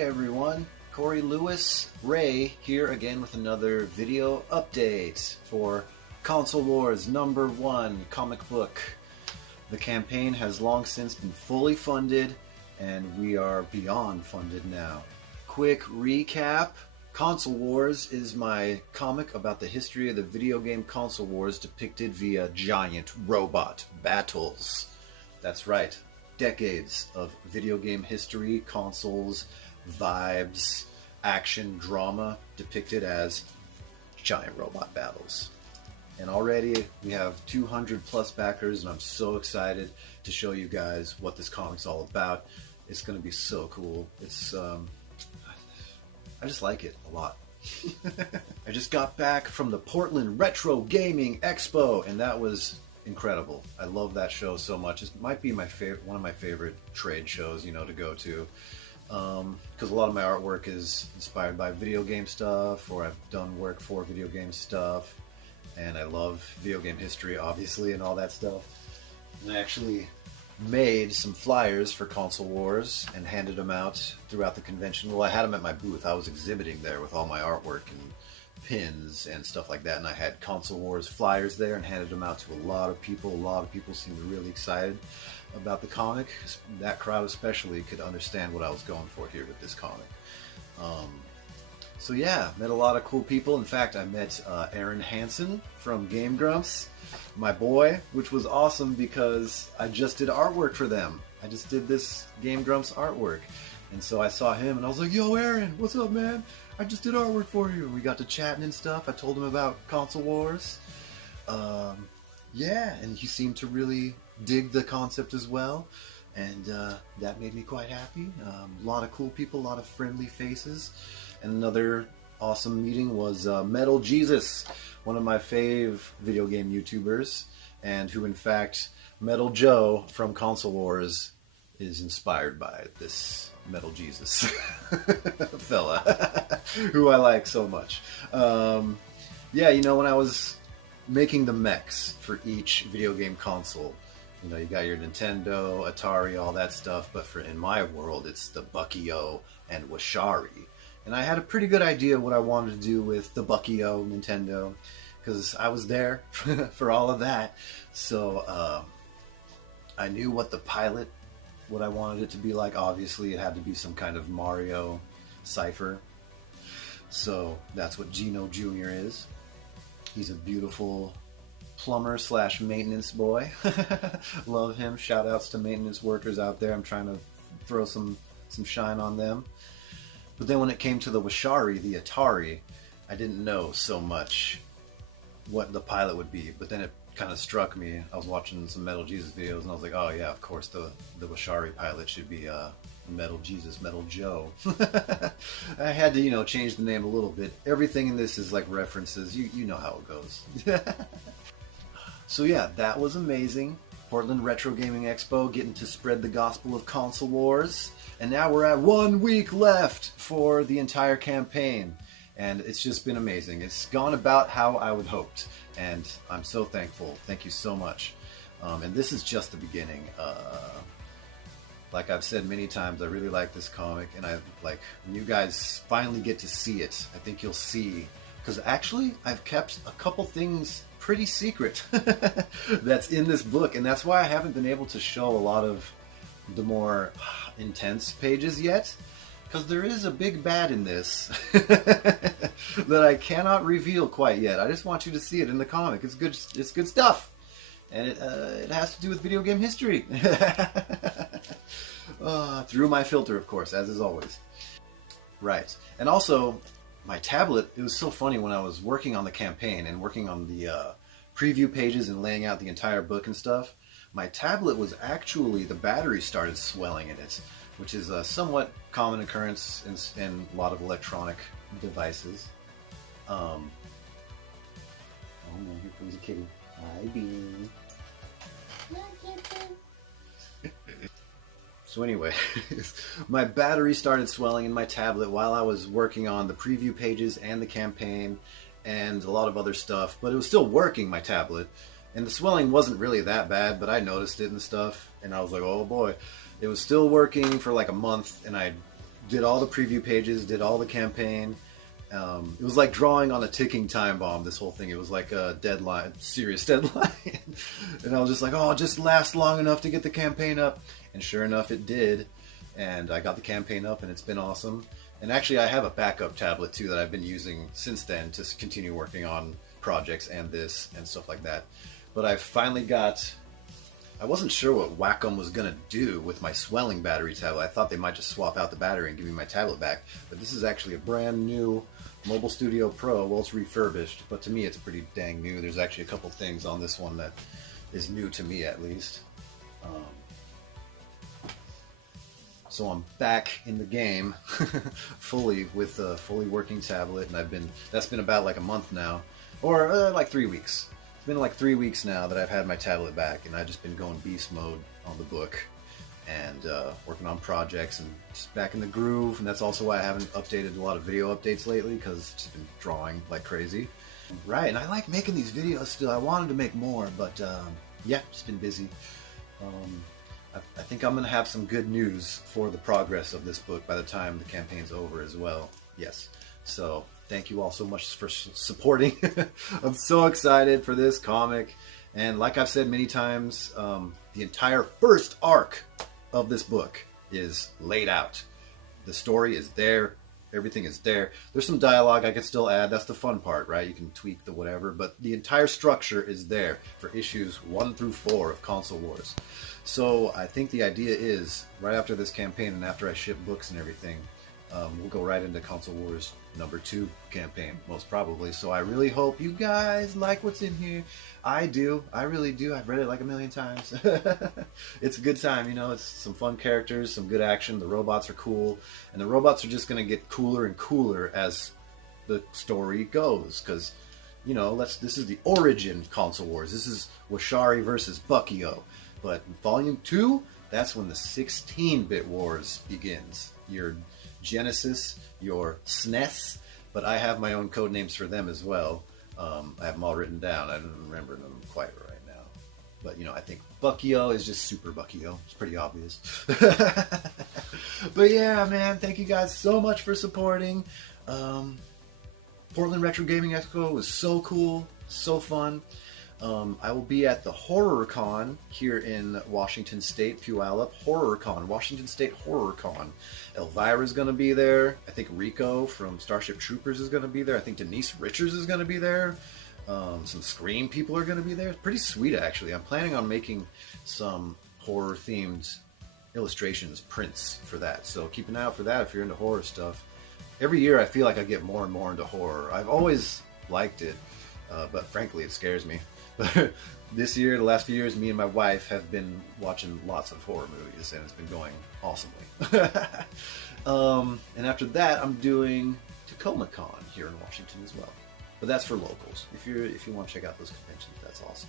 Hey everyone, Corey Lewis Ray here again with another video update for Console Wars #1 comic book. The campaign has long since been fully funded and we are beyond funded now. Quick recap, Console Wars is my comic about the history of the video game Console Wars depicted via giant robot battles. That's right. Decades of video game history, consoles, vibes, action, drama depicted as giant robot battles. And already we have 200 plus backers, and I'm so excited to show you guys what this comic's all about. It's going to be so cool. It's I just like it a lot. I just got back from the Portland Retro Gaming Expo, and that was incredible. I love that show so much. It might be my favorite, one of my favorite trade shows, you know, to go to, because a lot of my artwork is inspired by video game stuff, or I've done work for video game stuff, and I love video game history, obviously, and all that stuff. And I actually made some flyers for Console Wars and handed them out throughout the convention. Well, I had them at my booth. I was exhibiting there with all my artwork and pins and stuff like that, and I had Console Wars flyers there and handed them out to a lot of people. A lot of people seemed really excited about the comic. That crowd especially could understand what I was going for here with this comic. So yeah, met a lot of cool people. In fact, I met Arin Hanson from Game Grumps, my boy, which was awesome because I just did artwork for them. I just did this Game Grumps artwork. And so I saw him and I was like, yo, Arin, what's up, man? I just did artwork for you. We got to chatting and stuff. I told him about Console Wars. Yeah, and he seemed to really dig the concept as well. And that made me quite happy. A lot of cool people, a lot of friendly faces. And another awesome meeting was Metal Jesus, one of my fave video game YouTubers, and who in fact, Metal Joe from Console Wars is inspired by this Metal Jesus fella, who I like so much. Yeah, you know, when I was making the mechs for each video game console, you know, you got your Nintendo, Atari, all that stuff, but for in my world, it's the Bucky-O and Washari. And I had a pretty good idea what I wanted to do with the Bucky-O Nintendo, because I was there for all of that. So I knew what the pilot, what I wanted it to be like. Obviously, it had to be some kind of Mario cipher. So that's what Gino Jr. is. He's a beautiful plumber slash maintenance boy. Love him. Shout outs to maintenance workers out there. I'm trying to throw some shine on them. But then when it came to the Washari, the Atari, I didn't know so much what the pilot would be. But then it kind of struck me. I was watching some Metal Jesus videos and I was like, oh yeah, of course the Washari pilot should be Metal Jesus, Metal Joe. I had to, you know, change the name a little bit. Everything in this is like references. You know how it goes. So yeah, that was amazing. Portland Retro Gaming Expo, getting to spread the gospel of Console Wars. And now we're at 1 week left for the entire campaign. And it's just been amazing. It's gone about how I would hoped. And I'm so thankful. Thank you so much. And this is just the beginning. Like I've said many times, I really like this comic. And I like when you guys finally get to see it, I think you'll see. Because actually, I've kept a couple things pretty secret that's in this book. And that's why I haven't been able to show a lot of the more intense pages yet, because there is a big bad in this that I cannot reveal quite yet. I just want you to see it in the comic. It's good. It's good stuff, and it has to do with video game history through my filter, of course, as is always. Right, and also my tablet. It was so funny when I was working on the campaign and working on the preview pages and laying out the entire book and stuff. My tablet was actually, the battery started swelling in it, which is a somewhat common occurrence in a lot of electronic devices. Oh no, here comes a kitty. Hi, Bean. So anyway, my battery started swelling in my tablet while I was working on the preview pages and the campaign and a lot of other stuff, but it was still working, my tablet. And the swelling wasn't really that bad, but I noticed it and stuff, and I was like, oh boy. It was still working for like a month, and I did all the preview pages, did all the campaign. It was like drawing on a ticking time bomb, this whole thing. It was like a deadline, serious deadline. And I was just like, oh, just last long enough to get the campaign up. And sure enough, it did. And I got the campaign up, and it's been awesome. And actually, I have a backup tablet, too, that I've been using since then to continue working on projects and this and stuff like that. But I finally got... I wasn't sure what Wacom was going to do with my swelling battery tablet. I thought they might just swap out the battery and give me my tablet back. But this is actually a brand new Mobile Studio Pro. Well, it's refurbished, but to me it's pretty dang new. There's actually a couple things on this one that is new to me, at least. So I'm back in the game fully with a fully working tablet, and that's been about like a month now, or like 3 weeks. It's been like 3 weeks now that I've had my tablet back, and I've just been going beast mode on the book and working on projects and just back in the groove. And that's also why I haven't updated a lot of video updates lately, because I've just been drawing like crazy. Right, and I like making these videos still. I wanted to make more, but yeah, just been busy. I think I'm going to have some good news for the progress of this book by the time the campaign's over as well. Yes. So thank you all so much for supporting. I'm so excited for this comic. And like I've said many times, the entire first arc of this book is laid out. The story is there. Everything is there. There's some dialogue I can still add. That's the fun part, right? You can tweak the whatever. But the entire structure is there for issues 1 through 4 of Console Wars. So I think the idea is, right after this campaign and after I ship books and everything, we'll go right into Console Wars #2 campaign, most probably. So I really hope you guys like what's in here. I do. I really do. I've read it like a million times. It's a good time, you know. It's some fun characters, some good action. The robots are cool. And the robots are just going to get cooler and cooler as the story goes. Because, you know, this is the origin Console Wars. This is Washari versus Buckio. But in Volume 2, that's when the 16-bit wars begins. Your Genesis, your SNES, but I have my own code names for them as well. I have them all written down. I don't remember them quite right now. But, you know, I think Buckio is just Super Buckio. It's pretty obvious. But yeah, man, thank you guys so much for supporting. Portland Retro Gaming Expo was so cool, so fun. I will be at the HorrorCon here in Washington State, Puyallup. HorrorCon, Washington State HorrorCon. Elvira's going to be there. I think Rico from Starship Troopers is going to be there. I think Denise Richards is going to be there. Some Scream people are going to be there. It's pretty sweet, actually. I'm planning on making some horror-themed illustrations, prints for that. So keep an eye out for that if you're into horror stuff. Every year I feel like I get more and more into horror. I've always liked it, but frankly it scares me. But this year, the last few years, me and my wife have been watching lots of horror movies, and it's been going awesomely. And after that, I'm doing TacomaCon here in Washington as well. But that's for locals. If you want to check out those conventions, that's awesome.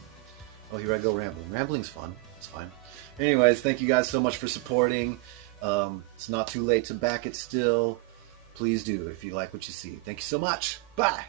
Oh, here I go rambling. Rambling's fun. It's fine. Anyways, thank you guys so much for supporting. It's not too late to back it still. Please do if you like what you see. Thank you so much. Bye.